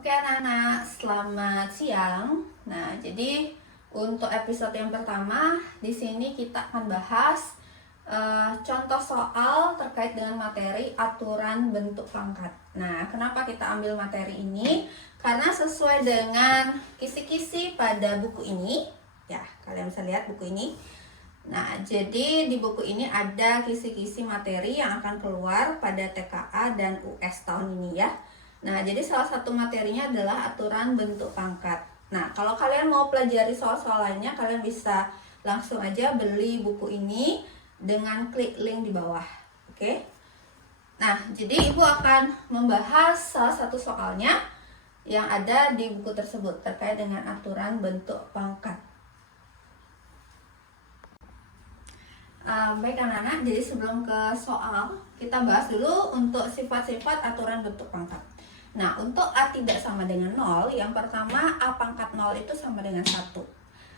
Oke anak-anak, selamat siang. Nah, jadi untuk episode yang pertama di sini kita akan bahas contoh soal terkait dengan materi aturan bentuk pangkat. Nah, kenapa kita ambil materi ini? Karena sesuai dengan kisi-kisi pada buku ini. Ya, kalian bisa lihat buku ini. Nah, jadi di buku ini ada kisi-kisi materi yang akan keluar pada TKA dan US tahun ini ya. Nah, jadi salah satu materinya adalah aturan bentuk pangkat. Nah, kalau kalian mau pelajari soal-soal lainnya, kalian bisa langsung aja beli buku ini dengan klik link di bawah. Oke? Nah, jadi Ibu akan membahas salah satu soalnya yang ada di buku tersebut terkait dengan aturan bentuk pangkat. Baik anak-anak, jadi sebelum ke soal, kita bahas dulu untuk sifat-sifat aturan bentuk pangkat. Nah, untuk A tidak sama dengan 0, yang pertama A pangkat 0 itu sama dengan 1.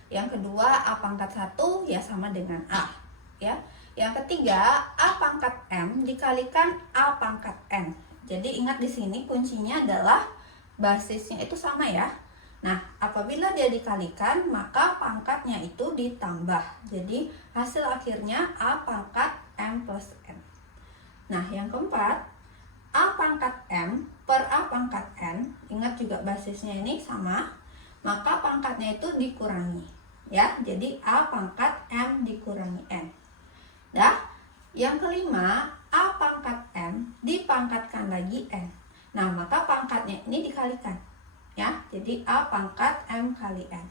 Yang kedua A pangkat 1 ya sama dengan A. Ya. Yang ketiga A pangkat M dikalikan A pangkat N. Jadi ingat di sini kuncinya adalah basisnya itu sama ya. Nah, apabila dia dikalikan, maka pangkatnya itu ditambah. Jadi, hasil akhirnya A pangkat M plus N. Nah, yang keempat, A pangkat M per A pangkat N, ingat juga basisnya ini sama, maka pangkatnya itu dikurangi. Ya, jadi A pangkat M dikurangi N. Dah, yang kelima, A pangkat M dipangkatkan lagi N. Nah, maka pangkatnya ini dikalikan. Ya, jadi A pangkat M kali N.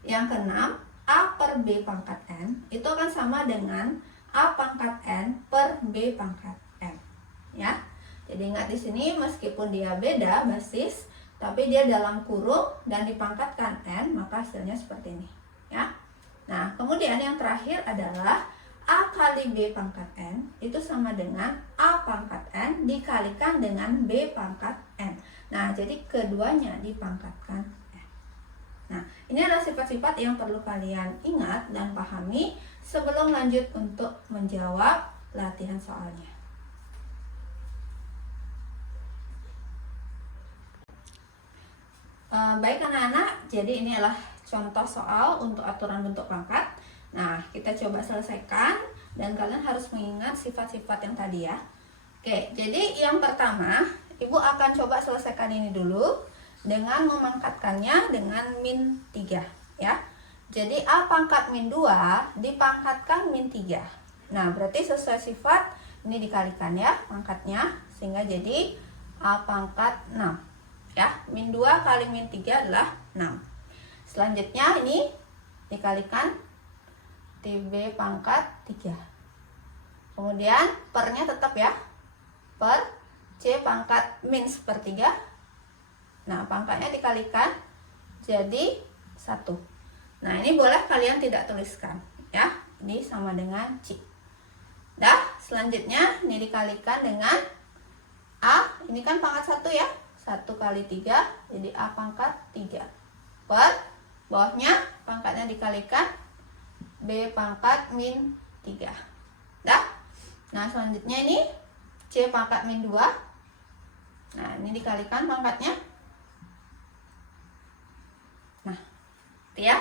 Yang keenam, A per B pangkat N itu akan sama dengan A pangkat N per B pangkat M. Ya, jadi ingat di sini meskipun dia beda basis, tapi dia dalam kurung dan dipangkatkan N, maka hasilnya seperti ini. Ya, nah kemudian yang terakhir adalah A kali B pangkat N itu sama dengan A pangkat N dikalikan dengan B pangkat N. Nah, jadi keduanya dipangkatkan N. Nah, ini adalah sifat-sifat yang perlu kalian ingat dan pahami sebelum lanjut untuk menjawab latihan soalnya. Baik anak-anak, jadi ini adalah contoh soal untuk aturan bentuk pangkat. Nah, kita coba selesaikan dan kalian harus mengingat sifat-sifat yang tadi ya. Oke, jadi yang pertama, Ibu akan coba selesaikan ini dulu dengan memangkatkannya dengan min 3 ya. Jadi A pangkat min 2 dipangkatkan min 3. Nah, berarti sesuai sifat ini dikalikan ya pangkatnya sehingga jadi A pangkat 6. Ya, min 2 kali min 3 adalah 6. Selanjutnya ini dikalikan TB pangkat 3. Kemudian pernya tetap ya. Per C pangkat min sepertiga. Nah, pangkatnya dikalikan jadi 1. Nah, ini boleh kalian tidak tuliskan ya. Ini sama dengan C. Dah, selanjutnya ini dikalikan dengan A. Ini kan pangkat 1 ya. 1 kali 3 jadi A pangkat 3. Per bawahnya pangkatnya dikalikan B pangkat min 3. Dah. Nah, selanjutnya ini C pangkat min 2. Nah, ini dikalikan pangkatnya. Nah, itu ya.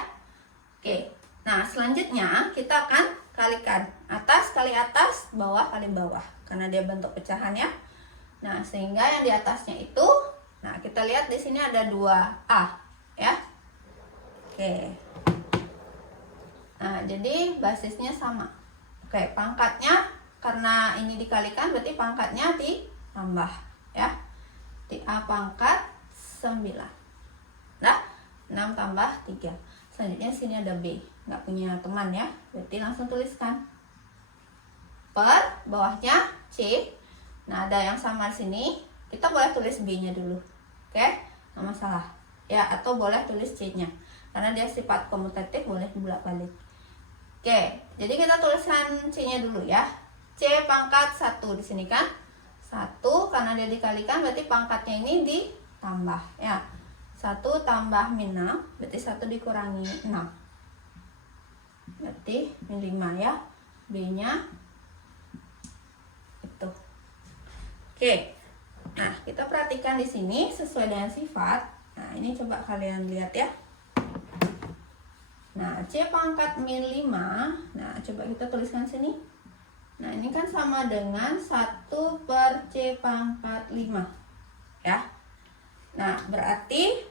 Oke. Nah, selanjutnya kita akan kalikan atas kali atas, bawah kali bawah. Karena dia bentuk pecahan ya. Nah, sehingga yang di atasnya itu, nah kita lihat di sini ada 2A ya. Oke. Nah, jadi basisnya sama. Oke, pangkatnya karena ini dikalikan berarti pangkatnya ditambah ya. Di A pangkat 9. Nah, 6 tambah 3. Selanjutnya sini ada B. Nggak punya teman ya. Berarti langsung tuliskan. Per bawahnya C. Nah, ada yang sama di sini. Kita boleh tulis B-nya dulu. Oke? Nggak masalah. Ya, atau boleh tulis C-nya. Karena dia sifat komutatif boleh bolak-balik. Oke, jadi kita tuliskan C-nya dulu ya. C pangkat 1 di sini kan. 1 karena dia dikalikan berarti pangkatnya ini ditambah ya. 1 tambah min 6 berarti 1 dikurangi 6. Berarti min 5 ya. B-nya itu. Oke. Nah, kita perhatikan di sini sesuai dengan sifat. Nah, ini coba kalian lihat ya. Nah, C pangkat min 5. Nah, coba kita tuliskan sini. Nah, ini kan sama dengan 1 per C pangkat 5. Ya. Nah, berarti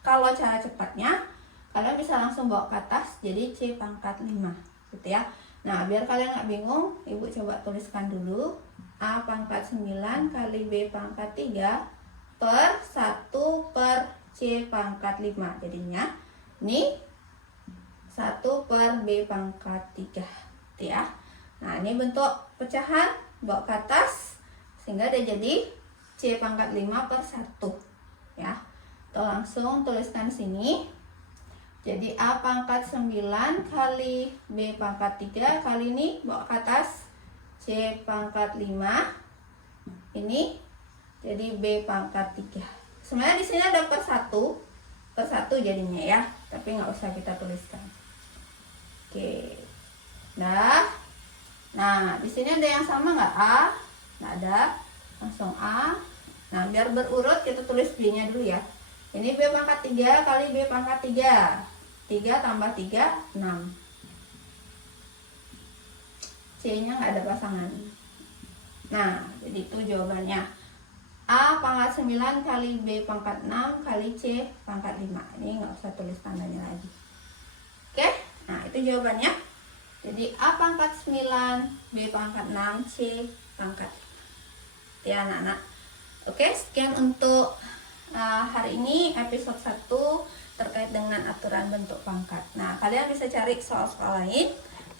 kalau cara cepatnya kalian bisa langsung bawa ke atas jadi C pangkat 5 gitu ya. Nah, biar kalian nggak bingung, Ibu coba tuliskan dulu. A pangkat 9 kali B pangkat 3 per 1 per C pangkat 5. Jadinya ini 1 per B pangkat 3 gitu ya. Nah, ini bentuk pecahan, bawa ke atas sehingga dia jadi C pangkat 5 per 1 ya. Atau langsung tuliskan sini. Jadi A pangkat 9 kali B pangkat 3 kali ini bawa ke atas C pangkat 5. Ini jadi B pangkat 3. Sebenarnya di sini ada per 1 jadinya ya, tapi nggak usah kita tuliskan. Oke. Nah, di sini ada yang sama nggak A? Nggak ada. Langsung A. Nah, biar berurut kita tulis B-nya dulu ya. Ini B pangkat 3 kali B pangkat 3. 3 tambah 3, 6. C-nya nggak ada pasangan. Nah, jadi itu jawabannya. A pangkat 9 kali B pangkat 6 kali C pangkat 5. Ini nggak usah tulis tandanya lagi. Oke, nah itu jawabannya. Jadi A pangkat 9, B pangkat 6, C pangkat 5. Ya anak-anak. Oke, sekian untuk hari ini episode 1 terkait dengan aturan bentuk pangkat. Nah, kalian bisa cari soal-soal lain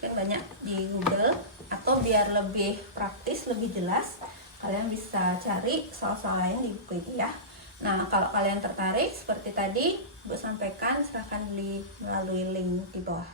yang banyak di Google, atau biar lebih praktis, lebih jelas, kalian bisa cari soal-soal lain di buku ini ya. Nah, kalau kalian tertarik seperti tadi Ibu sampaikan, silahkan beli melalui link di bawah.